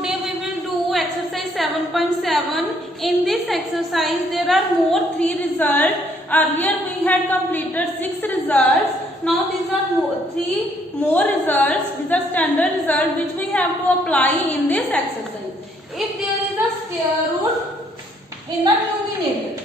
Today we will do exercise 7.7. In this exercise there are more 3 results. Earlier we had completed 6 results. Now these are 3 more results. These are standard results which we have to apply in this exercise. If there is a square root in the numerator,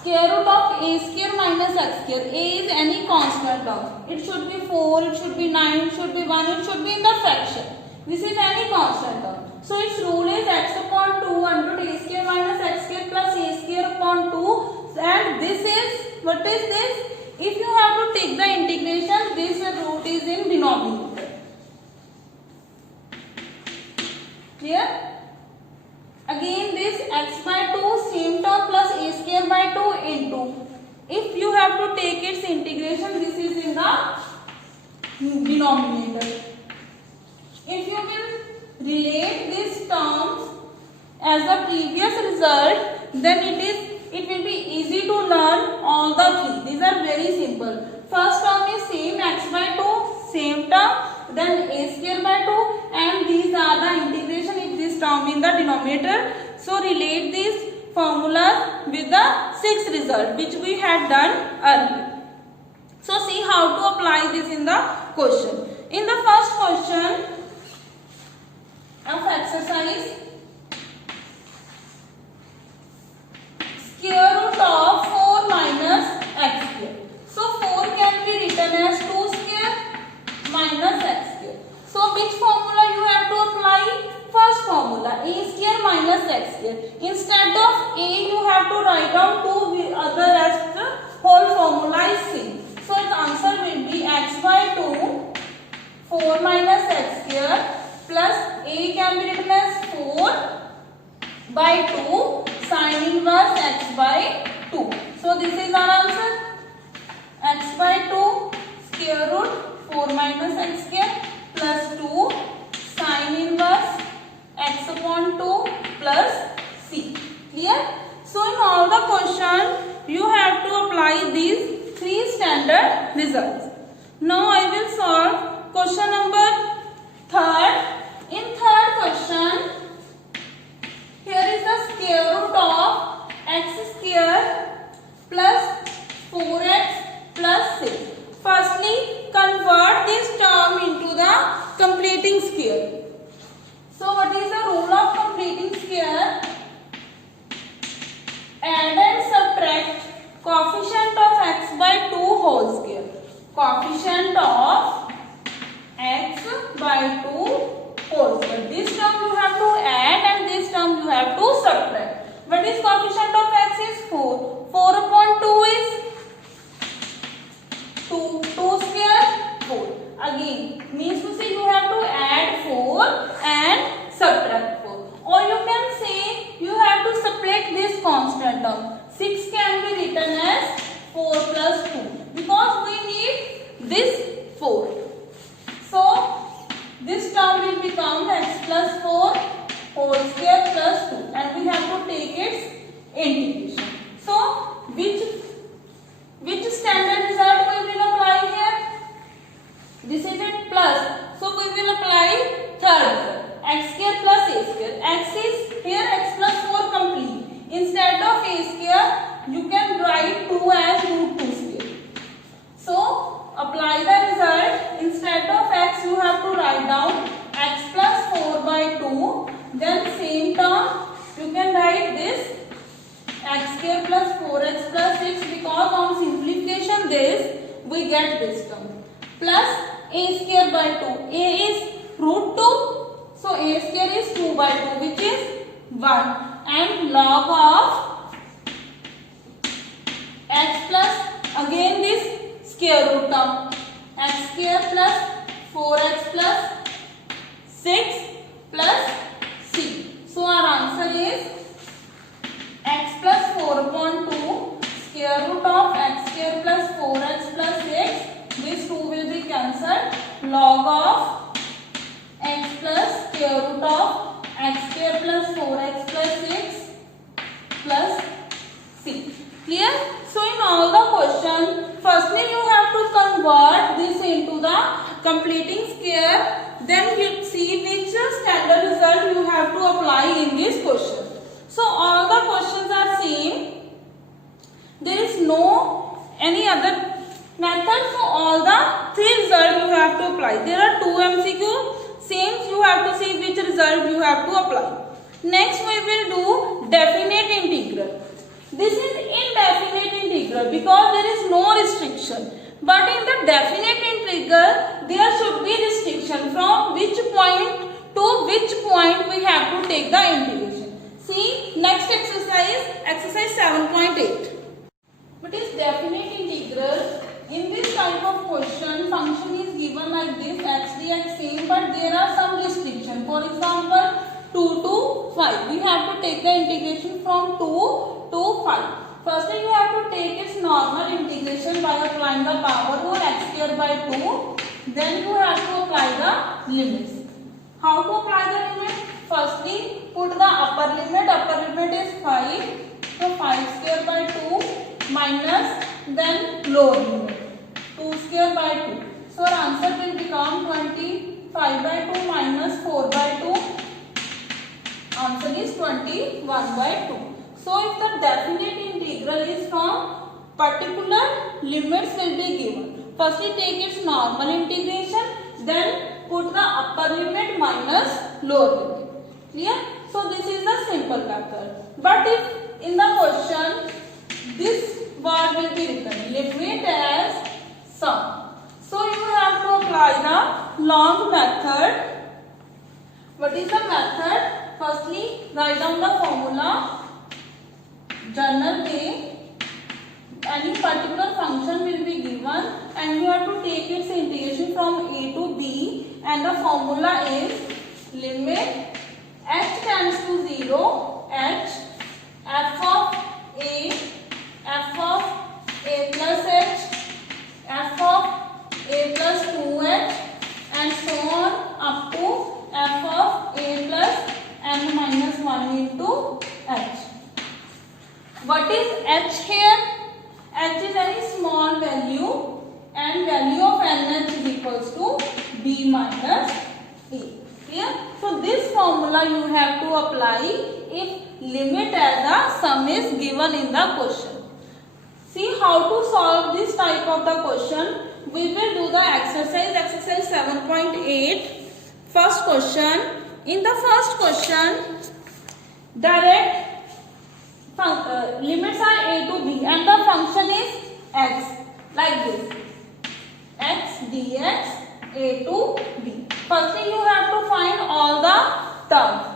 square root of a square minus x square. A is any constant term. It should be 4, it should be 9, it should be 1, it should be in the fraction. This is any constant term. So its rule is x upon 2 under a square minus x square plus a square upon 2. And this is, what is this? If you have to take the integration, this root is in denominator. Clear? Again this x by 2 same term plus a square by 2 into. If you have to take its integration, this is in the denominator. If you will relate these terms as the previous result, then it will be easy to learn all the 3. These are very simple. First term is same x by 2, same term, then a square by 2, and these are the integration if this term in the denominator. So relate these formulas with the 6th result which we had done earlier. So see how to apply this in the question. In the first question of exercise, square root of 4 minus x square. So 4 can be written as 2 square minus x square. So which formula you have to apply? First formula, a square minus x square. Instead of a, you have to write down 2, other as the whole formula is same. So its answer will be x by 2, 4 minus x square plus a can be written as 4 by 2 sin inverse x by 2. So this is our answer. X by 2 square root 4 minus x square plus 2 sin inverse x upon 2 plus c. Clear? So in all the question you have to apply these 3 standard results. Now I will solve question number 3rd. In 3rd question, here is the square root of x square plus 4x plus 6. Firstly, convert this term into the completing square. So what is the rule of completing square? Add and subtract coefficient of x by 2 whole square. Coefficient of x by 2 whole square. This term you have to add and this term you have to subtract. What is coefficient of x is 4. 4 upon 2 is 2. 2 square 4. Again means to say you have to add 4 and subtract 4. Or you can say you have to subtract this constant term. 6 can be written as 4 plus 2 because we need this 4. So this term will become x plus 4 whole square plus 2 and we have to take its integration. So which standard result we will apply here? This is it plus. So we will apply 3rd result. X square plus a square. X is here x plus 4 complete. Instead of a square, you can write 2 as root 2 square. So apply the result. Instead of x, you have to write down x plus 4 by 2. Then same term, you can write this x square plus 4x plus 6 because on simplification this, we get this term. Plus a square by 2. A is root 2. So a square is 2 by 2 which is 1. And log of x plus again this square root term. X square plus 4x plus 6 plus c. So our answer is x plus 4 upon 2 square root of x square plus 4x plus 6. This 2 will be cancelled. Log of x plus square root of x square plus 4x plus 6 plus c. Clear? So in all the question, firstly you have to convert this into the completing square. Then we'll see which apply. There are 2 MCQ. Same you have to see which result you have to apply. Next we will do definite integral. This is indefinite integral because there is no restriction. But in the definite integral, there should be restriction from which point to which point we have to take the integration. See next exercise, exercise 7.8. What is definite integral? In this type of question, function is given like this, x dx same, but there are some restriction. For example, 2 to 5. We have to take the integration from 2 to 5. Firstly, you have to take its normal integration by applying the power rule x square by 2. Then you have to apply the limits. How to apply the limit? Firstly, put the upper limit. Upper limit is 5. So 5 square by 2 minus then lower limit 2 square by 2. So our answer will become 25 by 2 minus 4 by 2. Answer is 21 by 2. So if the definite integral is from particular, limits will be given. Firstly take its normal integration, then put the upper limit minus lower limit. Clear? So this is the simple method. But if in the question this word will be written limit as sum, so you have to apply the long method. What is the method? Firstly write down the formula. General way, any particular function will be given and you have to take its integration from a to b, and the formula is limit h tends to 0 h f of a plus h f of a plus 2h and so on up to f of a plus n minus 1 into h. What is h here? H is any small value and value of nh is equals to b minus a. Clear? So this formula you have to apply if limit as a sum is given in the question. See how to solve this type of the question. We will do the exercise 7.8. First question. In the first question, direct limits are a to b and the function is x like this, x dx a to b. Firstly you have to find all the terms.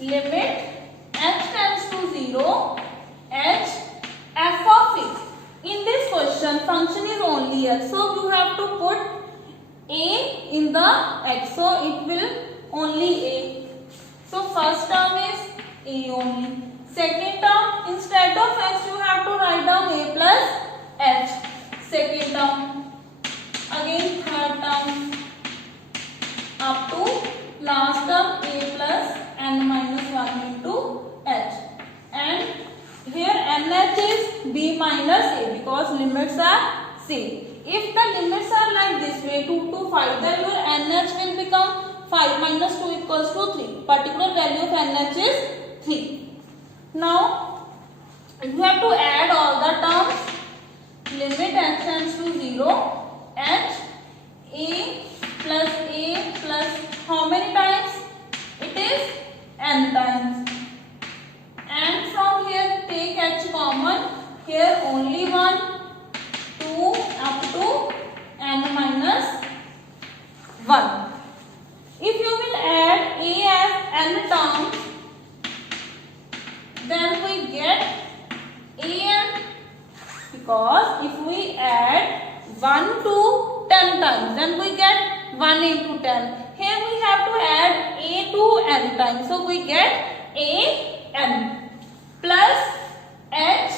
Limit h tends to 0 h f of a. In this question function is only x, so you have to put a in the x, so it will only a. So first term is a only. Second term, instead of x you have to write down a plus h. Second term. Again third term up to last term a plus n minus 1 into h. And here nh is b minus a because limits are same. If the limits are like this way 2 to 5, then your nh will become 5 minus 2 equals to 3. Particular value of nh is 3. Now you have to add all the terms. Limit h tends to 0 h a plus how many times? It is n times. And from here take h common. Here only 1, 2 up to n minus 1. If you will add a as n terms, then we get an, because if we add 1 to 10 times, then we get 1 into 10. Here we have to add a to n times, so we get an plus h.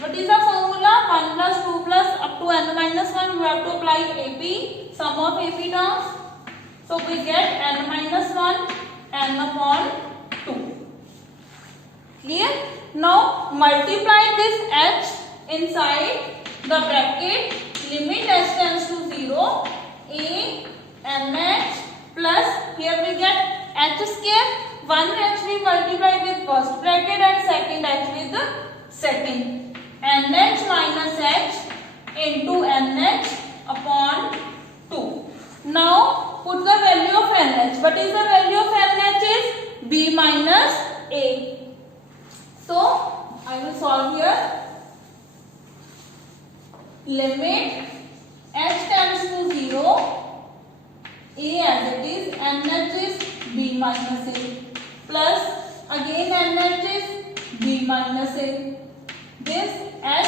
What is the formula? 1 plus 2 plus up to n minus 1. You have to apply AP, sum of AP terms. So we get n minus 1 n upon 2. Clear? Now multiply this h inside the bracket. Limit h tends to 0 a nh plus here we get h square. One h we multiply with first bracket and second h with the second. Nh minus h into nh upon NH. What is the value of NH is B minus A. So I will solve here. Limit H tends to 0, A as it is, NH is B minus A, plus again NH is B minus A. This H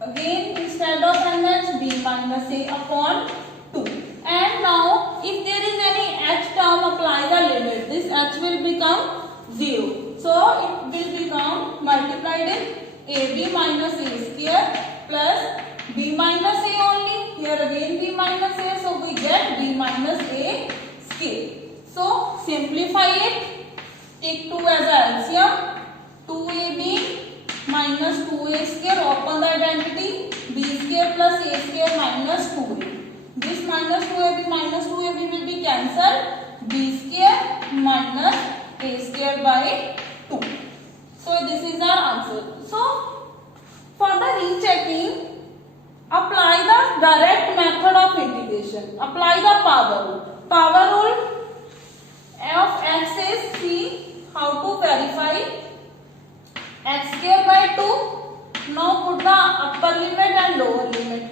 again instead of NH B minus A upon 2. And now if there is any H term, apply the limit. This H will become 0. So it will become multiplied in AB minus A square plus B minus A only. Here again B minus A. So we get B minus A square. So simplify it. Take 2 as a LCM. 2AB minus 2A square. Open the identity. B square plus A square minus 2A. This minus 2AB minus 2AB will be cancelled. B square minus A square by 2. So this is our answer. So for the rechecking, apply the direct method of integration. Apply the power rule. Power rule of x is, see how to verify x square by 2. Now put the upper limit and lower limit.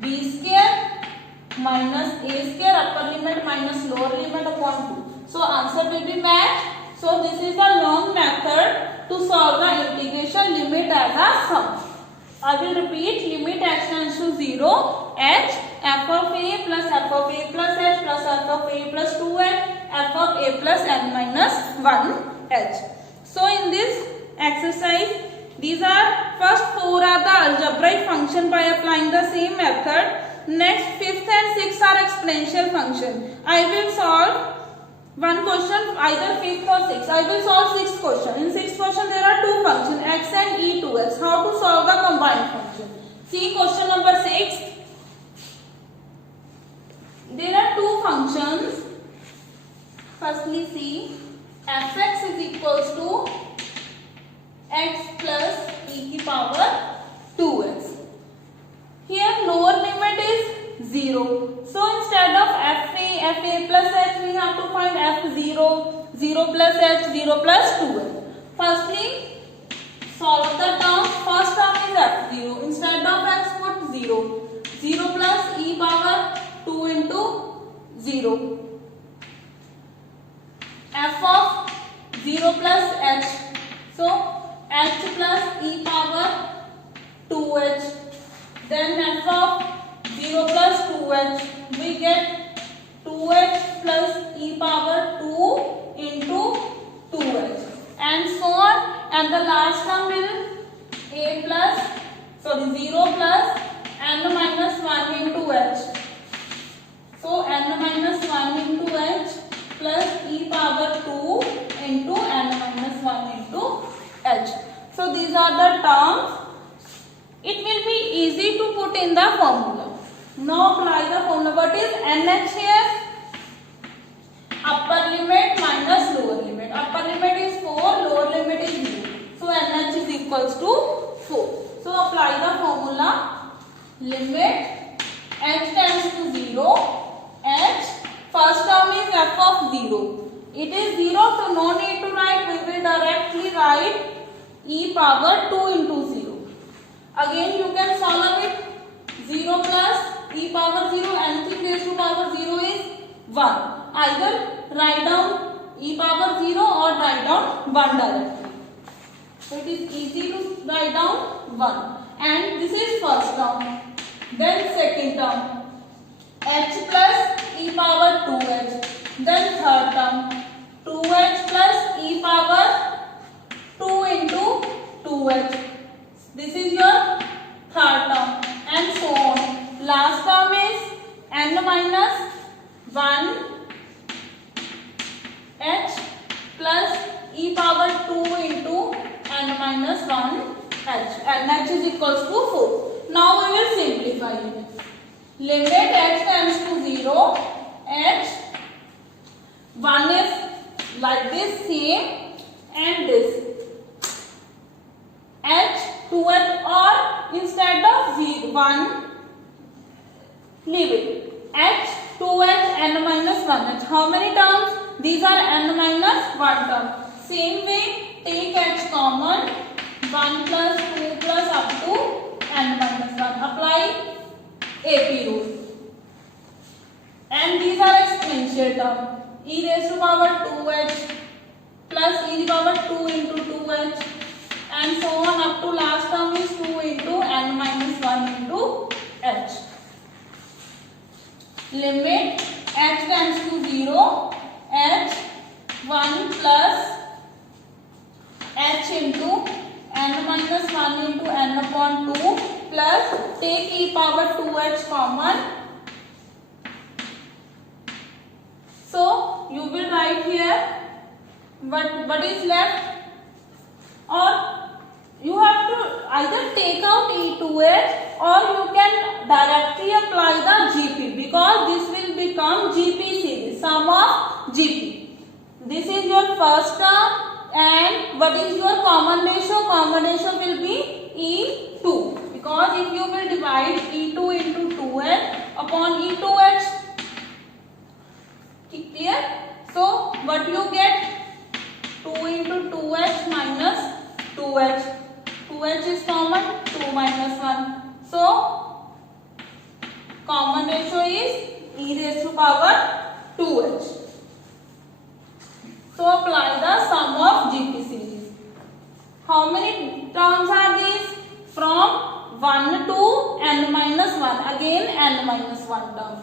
B square minus A square, upper limit minus lower limit upon 2. So answer will be matched. So this is the long method to solve the integration limit as a sum. I will repeat. Limit x tends to 0, h f of a plus f of a plus h plus f of a plus 2h f of a plus n minus 1h. So in this exercise, these are first 4 are the algebraic function by applying the same method. Next 5th and 6th are exponential function. I will solve one question either 5th or 6th. I will solve 6th question. In 6th question there are two functions x and e2x. How to solve the combined function? See question number 6. There are two functions. Firstly see fx is equals to x plus e की power 2x. Here lower limit is 0. So instead of fa plus h, we have to find f0, 0 plus h, 0 plus 2h. Firstly, solve the term. First term is f0. Instead of x, put 0. 0 plus e power 2 into 0. F of 0 plus h. So h plus e power 2h. Then f of 0 plus 2h, we get 2h plus e power 2 into 2h, and so on. And the last term will a plus 0 plus n minus 1 into h. So n minus 1 into h plus e power 2 into n minus 1 into h. So these are the terms. It will be easy to put in the formula. Now apply the formula. What is NH here? Upper limit minus lower limit. Upper limit is 4, lower limit is 0. So NH is equals to 4. So apply the formula. Limit h tends to 0. H, first term is f of 0. It is 0, so no need to write. We will directly write e power 2 into 0. Again you can solve it. 0 plus e power 0, anything raised to power 0 is 1. Either write down e power 0 or write down 1 directly. So it is easy to write down 1. And this is first term. Then second term. H plus e power 2h. Then third term. 2h plus e power 2 into 2h. This is your third term, and so on. Last term is n minus 1 h plus e power 2 into n minus 1 h. And h is equals to 4. Now we will simplify it. Limit h tends to 0. H, 1 is like this, same, and this. H, 2h, or instead of 1, leave it. H, 2h n minus 1h. How many terms? These are n minus 1 term. Same way, take h common, 1 plus 2 plus up to n minus 1. Apply AP rule. And these are exponential terms. E raised to power 2h plus e to the power 2 into 2h and so on up to last term is 2 into n minus 1 into h. Limit h tends to 0, h 1 plus h into n minus 1 into n upon 2 plus take e power 2h common. So you will write here what is left, or you have to either take out e2h or you can directly apply the GP, because this will become GP series, sum of GP. This is your first term, and what is your common ratio? Common ratio will be e2, because if you will divide e2 into 2h upon e2h, clear? So what you get? 2 into 2h minus 2h. 2h is common, 2 minus 1. So common ratio is e raised to power 2h. So apply the sum of GP series. How many terms are these? From 1 to n minus 1. Again n minus 1 term.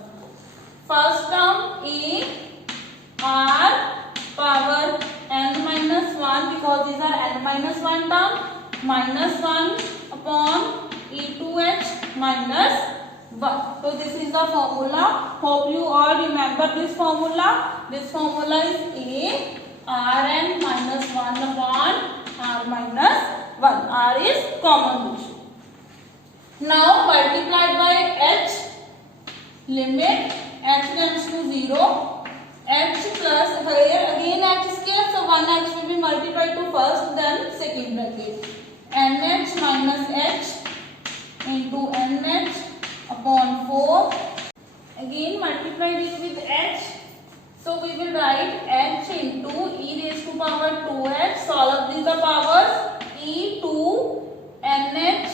First term a r power n minus 1, because these are n minus 1 term, minus 1 upon e2h minus 1. So this is the formula. Hope you all remember this formula. This formula is a rn minus 1 upon r minus 1. R is common ratio. Now multiplied by h, limit h tends to 0, h plus, here again h square, so 1h will be multiplied to first, then second bracket, nh minus h into nh upon 4, again multiplied it with h, so we will write h into e raised to power 2h, solve these the powers, e 2 nh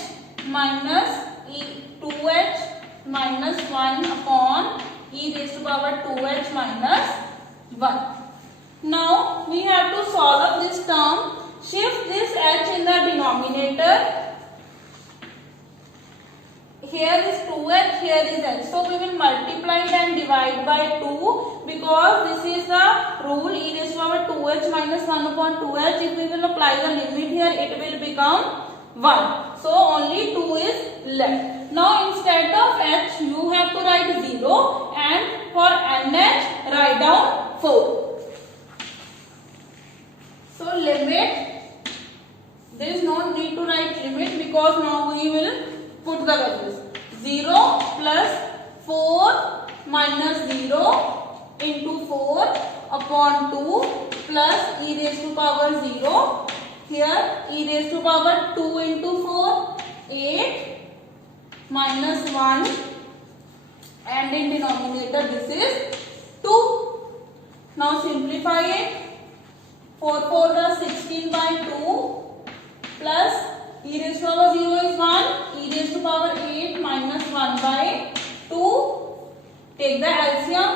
minus e 2h minus 1 upon e raised to power 2h minus 1. Now we have to solve this term. Shift this h in the denominator. Here is 2h, here is h. So we will multiply it and divide by 2, because this is the rule, e raised to power 2h minus 1 upon 2h. If we will apply the limit here, it will become 1. So only 2 is left. Now instead of h, you have to write 0, and for nh, write down 4. So limit, there is no need to write limit, because now we will put the values. 0 plus 4 minus 0 into 4 upon 2 plus e raised to power 0. Here e raised to power 2 into 4, 8 minus 1, and in denominator this is 2. Now simplify it. 4 4 is 16 by 2 plus e raised to power 0 is 1, e raised to power 8 minus 1 by 2. Take the LCM.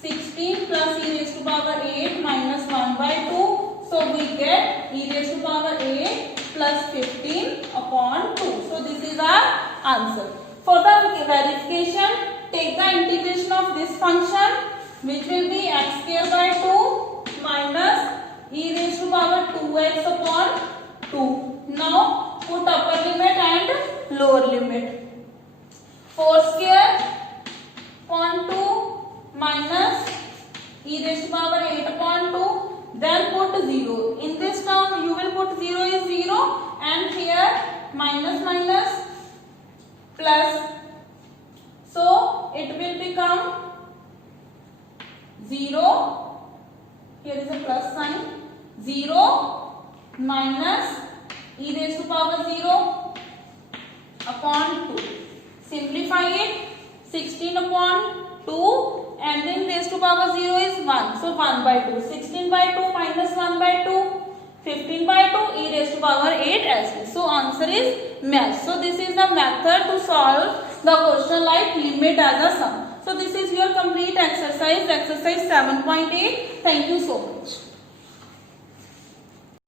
16 plus e raised to power 8 minus 1 by 2. So we get e raised to power 8 plus 15 upon 2. So this is our answer. For the verification, take the integration of this function, which will be x square by 2 minus e raised to power 2x upon 2. Now put upper limit and lower limit. 4 square upon 2 minus e raised to power 8 upon 2. Then put 0. In this term you will put 0 is 0, and here minus minus plus. So it will become 0. Here is a plus sign. 0 minus e raised to power 0 upon 2. Simplify it. 16 upon 2 and then raised to power 0 is 1. So 1 by 2. 16 by 2 minus 1 by 2. 15 by 2 e raised to power 8 as well. So answer is math. So this is the method to solve the question like limit as a sum. So this is your complete exercise 7.8. Thank you so much.